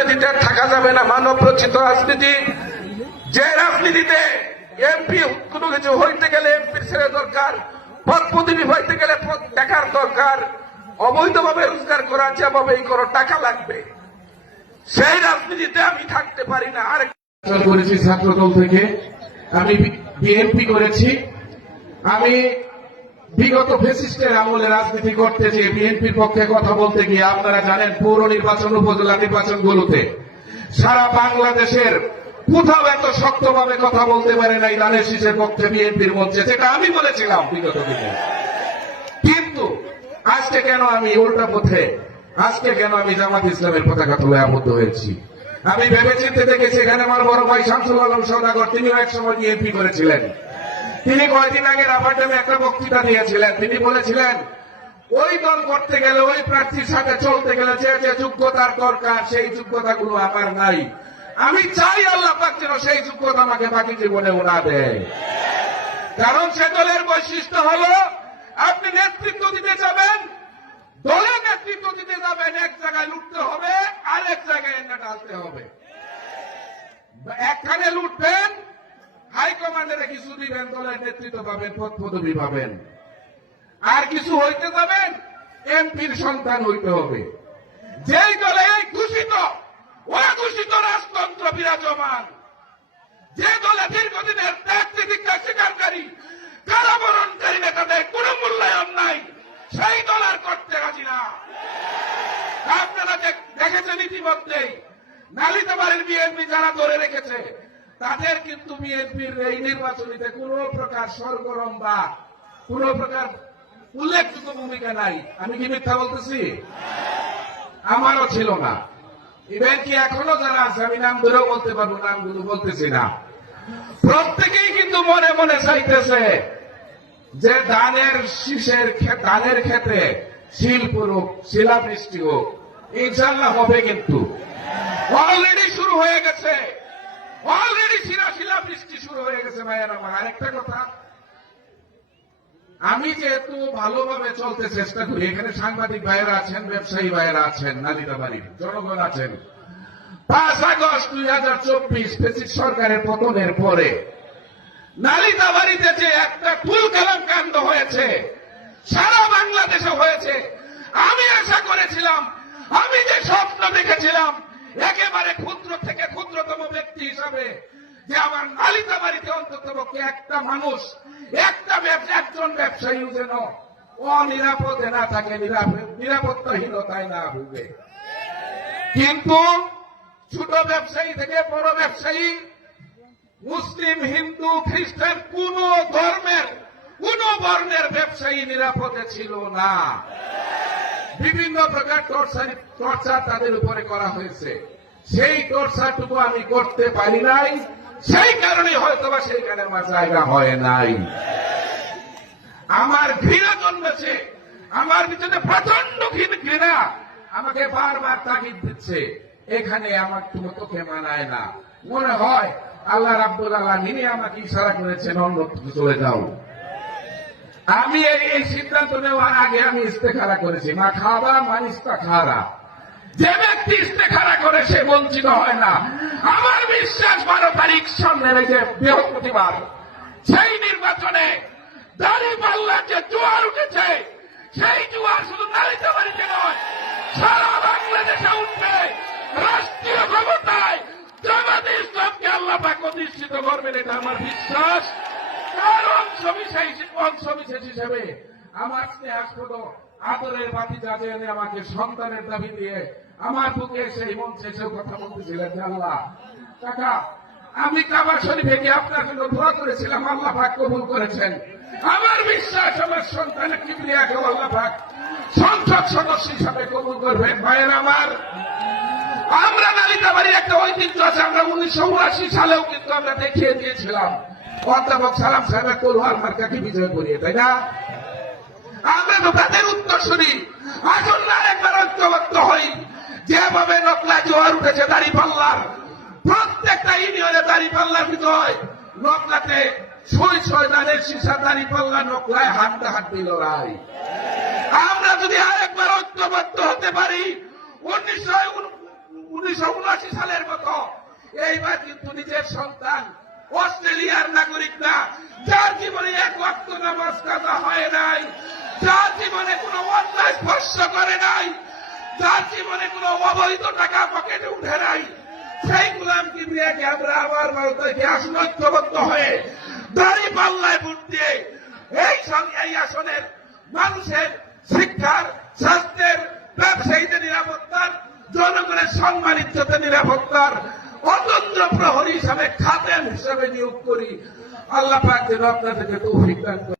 রাজনীতিতে থাকা যাবে না, মানব রচিত রাজনীতি। যে রাজনীতিতে এমপি কোনো কিছু হইতে গেলে এমপির ছেলে দরকার, পদ পদবি হইতে গেলে পদ টাকার দরকার, অবৈধভাবে রোজগার করা যেভাবেই করো টাকা লাগবে, সেই রাজনীতিতে আমি থাকতে পারি না। আর করেছি ছাত্রদল থেকে, আমি বিএনপি করেছি। আমি বিগত ফ্যাসিস্টের আমলে রাজনীতি করতে গিয়ে বিএনপির পক্ষে কথা বলতে গিয়ে আপনারা জানেন পৌর নির্বাচন, উপজেলা নির্বাচনগুলোতে সারা বাংলাদেশের কোথাও এত শক্তভাবে কথা বলতে পারে নাই ধানের শীষের পক্ষে বিএনপির মঞ্চে, যেটা আমি বলেছিলাম বিগত দিনে। কিন্তু আজকে কেন আমি উল্টা পথে, আজকে কেন আমি জামাত ইসলামের পতাকা তুলে আবদ্ধ হয়েছি? আমি ভেবেচিন্তে দেখেছি, এখানে আমার বড় ভাই শামসুল আলম সওদাগর, তিনিও এক সময় বিএনপি করেছিলেন। তিনি কয়েকদিন আগে রাবারড্যামে একটা বক্তৃতা দিয়েছিলেন। তিনি বলেছিলেন ওই দল করতে গেলে, ওই প্রার্থীর সাথে চলতে গেলে যে যে যোগ্যতার দরকার সেই যোগ্যতাগুলো আমার নাই। আমি চাই আল্লাহ পাক যেন সেই যোগ্যতা আমাকে বাকি জীবনে না দেয়। কারণ সে দলের বৈশিষ্ট্য হলো আপনি নেতৃত্ব দিতে যাবেন, দলের নেতৃত্ব দিতে যাবেন, এক জায়গায় লুটতে হবে, আরেক জায়গায় এনে ঢালতে হবে। একখানে লুটবেন, হাইকমান্ডের কিছু দিবেন, দলের নেতৃত্ব পাবেন, পদ পদবি পাবেন। আর কিছু হইতে যাবেন, এমপির সন্তান হইতে হবে। যেই দলে ঘোষিত অঘোষিত রাজতন্ত্র বিরাজমান, যে দলে দীর্ঘদিনের ত্যাগ তিতিক্ষা স্বীকারকারী কারাবরণকারী নেতাদের কোন মূল্যায়ন নাই, সেই দল আর করতে রাজি না। আপনারা দেখেছেন ইতিমধ্যেই নালিতাবাড়ির বিএনপি যারা ধরে রেখেছে, তাদের কিন্তু বিএনপির এই নির্বাচনীতে কোন প্রকার সরগরম বা কোন প্রকার উল্লেখযোগ্য ভূমিকা নাই। আমি কি মিথ্যা বলতেছি? আমারও ছিল না। ইভেন কি এখনো যারা আছে, আমি নাম ধরেও বলতে পারবো, নামগুলো বলতেছি না, প্রত্যেকেই কিন্তু মনে মনে চাইতেছে যে ধানের শীষের ধানের ক্ষেত্রে শিল পড়ুক, শিলাবৃষ্টি হোক, ইনশাল্লাহ হবে। কিন্তু অলরেডি শুরু হয়ে গেছে, অলরেডি শিলাবৃষ্টি শুরু হয়ে গেছে। ভাইয়ের আমার আরেকটা কথা, আমি যেহেতু ভালোভাবে চলতে চেষ্টা করি, এখানে সাংবাদিক ভাইয়েরা আছেন, ব্যবসায়ী ভাইয়েরা আছেন, নালিতাবাড়ির জনগণ আছেন। 5 আগস্ট 2024 ফ্যাসিস্ট সরকারের পতনের পরে নালিতাবাড়িতে যে একটা তুলকালাম কাণ্ড হয়েছে, সারা বাংলাদেশে হয়েছে। আমি আশা করেছিলাম, আমি যে স্বপ্ন দেখেছিলাম একেবারে ক্ষুদ্র থেকে ক্ষুদ্রতম ব্যক্তি হিসাবে, যে আমার নালিতাবাড়িতে অন্তত একটা মানুষ, একজন ব্যবসায়ী যেন অনিরাপদে না থাকে, নিরাপত্তাহীনতায় না ভুগে। কিন্তু ছোট ব্যবসায়ী থেকে বড় ব্যবসায়ী, মুসলিম, হিন্দু, খ্রিস্টান, কোন ধর্মের, কোন বর্ণের ব্যবসায়ী নিরাপদে ছিল না। বিভিন্ন প্রকার টর্চার তাদের উপরে করা হয়েছে। সেই টর্চারটুকু আমি করতে পারি নাই, সেই কারণে হয়তোবা সেইখানে আমার জায়গা হয় নাই। আমার ঘৃণা জন্মেছে, আমার ভিতরে প্রচন্ড ঘৃণা আমাকে বারবার তাগিদ দিচ্ছে, এখানে আমার তোকে মানায় না। মনে হয় আল্লাহ রাব্বুল আলামিন আমাকে ইশারা করেছেন অন্যত্র চলে যাও। আমি এই সিদ্ধান্ত নেওয়ার আগে আমি ইস্তেখারা করেছি, মা খাবা মানিস্তা খারা। যে ব্যক্তি ইস্তেখারা করে সে বঞ্চিত হয় না। আমার বিশ্বাস 12 তারিখ সামনে রেখে বৃহস্পতিবার সেই নির্বাচনে দাঁড়িপাল্লার যে জোয়ার উঠেছে, সেই জোয়ার শুধু নালিতাবাড়িতে নয়, সারা বাংলাদেশে উঠবে। রাষ্ট্রীয় ক্ষমতায় জামাত ইসলামকে আল্লাহ পাক অধিষ্ঠিত করবেন, এটা আমার বিশ্বাস। তার অংশবিশেষ হিসেবে আমার স্নেহাস্পদ আদরের ভাতিজা জেনে আমাকে সন্তানের দাবি দিয়ে আমার বুকে সেই মঞ্চে এসেও কথা বলতেছিলেন যে আল্লাহ কাকা, আমি কাবা শরীফে গিয়ে আপনার জন্য দোয়া করেছিলাম, আল্লাহ পাক কবুল করেছেন। আমার বিশ্বাস আমার সন্তানের কিবরিয়াকে আল্লাহ পাক সংসদ সদস্য হিসাবে কবুল করবেন। ভাইয়ের আমার, আমরা নালিতাবাড়ির একটা ঐতিহ্য আছে, আমরা 1979 সালেও কিন্তু আমরা দেখিয়ে দিয়েছিলাম অধ্যাপক সালাম সাহেবের তলোয়ার মার্কাকে বিজয় করিয়ে, তাই না? আমরা তো তাদের উত্তরসূরি। আসুন না একবার ঐক্যবদ্ধ হই। যেভাবে নকলা জোয়ার উঠেছে দাঁড়িপাল্লার, প্রত্যেকটা ইউনিয়নে দাঁড়িপাল্লার বিজয়, নকলাতে সই ধানের শীষা, দাঁড়িপাল্লা নকলায় হাড্ডাহাড্ডি লড়াই। আমরা যদি আরেকবার ঐক্যবদ্ধ হতে পারি, 1979 সালের মতো এইবার কিন্তু নিজের সন্তান অস্ট্রেলিয়ার নাগরিক না, যার জীবনে এক ওয়াক্ত নামাজ কাজা হয় নাই, যার জীবনে কোনো অন্যায় স্পর্শ করে নাই, যার জীবনে কোনো অবৈধ টাকা পকেটে উঠে নাই, সেই গোলাম কিবরিয়াকে আমরা আবার ভারতকে আসন ঐক্যবদ্ধ হয়ে দাড়ি পাল্লায় ভোট দিয়ে এই আসনের মানুষের শিক্ষার, স্বাস্থ্যের, ব্যবসায়ীদের নিরাপত্তার, জনগণের সম্মান ইজ্জতের নিরাপত্তার অতন্ত্র প্রহরী হিসাবে খাদেম হিসাবে নিয়োগ করি। আল্লাহ পাক যেন আপনাদেরকে তৌফিক দান করেন।